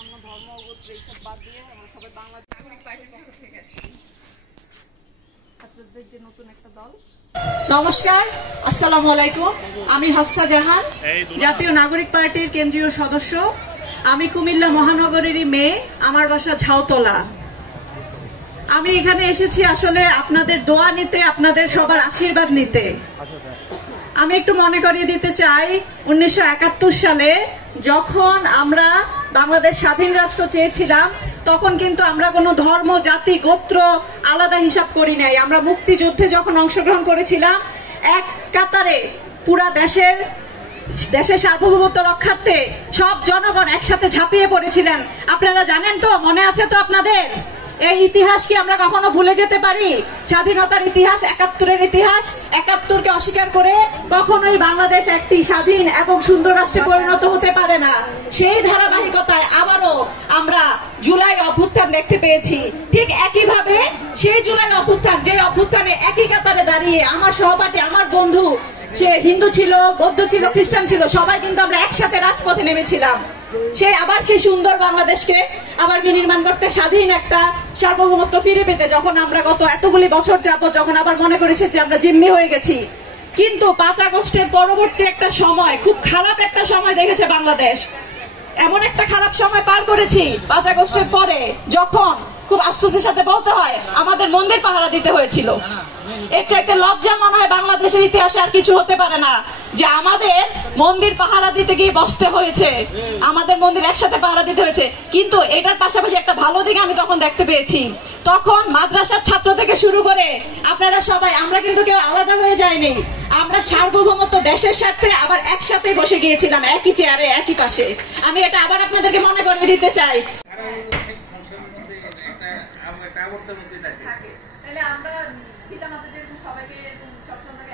অন্য ধর্ম গোত্র এইসব বাদ দিয়ে আমরা সবাই বাংলাদেশ নাগরিক পার্টির পক্ষ থেকে আসছি। ছাত্রদের যে নতুন একটা দল। নমস্কার, আসসালামু আলাইকুম। আমি হাফসা জাহান, জাতীয় নাগরিক পার্টির কেন্দ্রীয় সদস্য। আমি কুমিল্লা মহানগরেরই মেয়ে, আমার বাসা ঝাউতলা। আমি এখানে এসেছি আসলে আপনাদের দোয়া নিতে, আপনাদের সবার আশীর্বাদ নিতে। আমি একটু মনে করিয়ে দিতে চাই, 1971 সালে যখন আমরা বাংলাদেশ স্বাধীন রাষ্ট্র চেয়েছিলাম, তখন কিন্তু আমরা কোনো ধর্ম, জাতি, গোত্র আলাদা হিসাব করি নাই। আমরা মুক্তিযুদ্ধে যখন অংশগ্রহণ করেছিলাম, এক কাতারে পুরা দেশের সার্বভৌমত্ব রক্ষার্থে সব জনগণ একসাথে ঝাঁপিয়ে পড়েছিলেন। আপনারা জানেন তো, মনে আছে তো আপনাদের? এই ইতিহাস কি আমরা কখনো ভুলে যেতে পারি? স্বাধীনতার ইতিহাস, 71-এর ইতিহাস। 71-কে অস্বীকার করে কখনোই বাংলাদেশ একটি স্বাধীন এবং সুন্দর রাষ্ট্রে পরিণত হতে পারে না। সেই ধারাবাহিকতায় আবারও আমরা জুলাই অভ্যুত্থান দেখতে পেয়েছি। ঠিক একইভাবে সেই জুলাই অভ্যুত্থান, যে অভ্যুত্থানে একই কাতারে দাঁড়িয়ে আমার সহপাঠী, আমার বন্ধু, সে হিন্দু ছিল, বৌদ্ধ ছিল, খ্রিস্টান ছিল, সবাই কিন্তু আমরা একসাথে রাজপথে নেমেছিলাম। সেই সুন্দর বাংলাদেশকে আবার বিনির্মাণ করতে, স্বাধীন একটা সার্বভৌমত্ব ফিরে পেতে, যখন আমরা গত এতগুলি বছর যাবত যখন আবার মনে করেছি যে আমরা জিম্মি হয়ে গেছি। কিন্তু 5 আগস্টের পরবর্তী একটা সময়, খুব খারাপ একটা সময় দেখেছে বাংলাদেশ। এমন একটা খারাপ সময় পার করেছি 5 আগস্টের পরে, যখন খুব আফসোসের সাথে বলতে হয় আমাদের মন্দির পাহারা দিতে হয়েছিল। এর চাইতে লজ্জা মনে হয় বাংলাদেশের ইতিহাসে আর কিছু হতে পারে না, যে আমাদের মন্দির পাহারা দিতে গিয়ে বসতে হয়েছে, আমাদের মন্দির একসাথে পাহারা দিতে হয়েছে। কিন্তু এটার পাশাপাশি একটা ভালো দিক আমি তখন দেখতে পেয়েছি। তখন মাদ্রাসার ছাত্র থেকে শুরু করে আপনারা সবাই, আমরা কিন্তু কেউ আলাদা হয়ে যায়নি। আমরা সার্বভৌমত্ব, দেশের স্বার্থে আবার একসাথে বসে গিয়েছিলাম, একই চেয়ারে, একই পাশে। আমি এটা আবার আপনাদেরকে মনে করিয়ে দিতে চাই। আমরা পিতামাতা যেরকম সবাইকে সবসময়